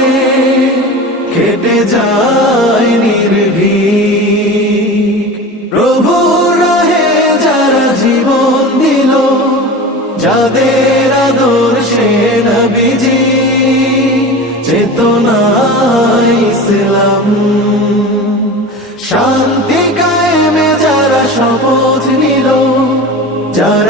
ময়দানে খেটে যায় নির্ভীক। প্রভু রাহে যারা জীবন দিল, যাদের আদর্শে নবীজি চেতনা ইসলাম। শান্তি কায়েমে যারা শপথ নিল, যারা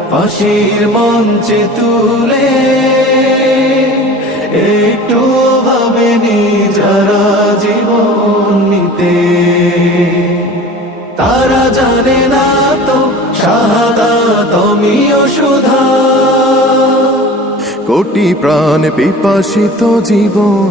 ফাঁসির মঞ্চে তুলে একটু ভাবেনি যারা জীবন নিতে। তারা জানে না তো শাহাদা তুমিও সুধা। কোটি প্রাণ পিপাসিত জীবন।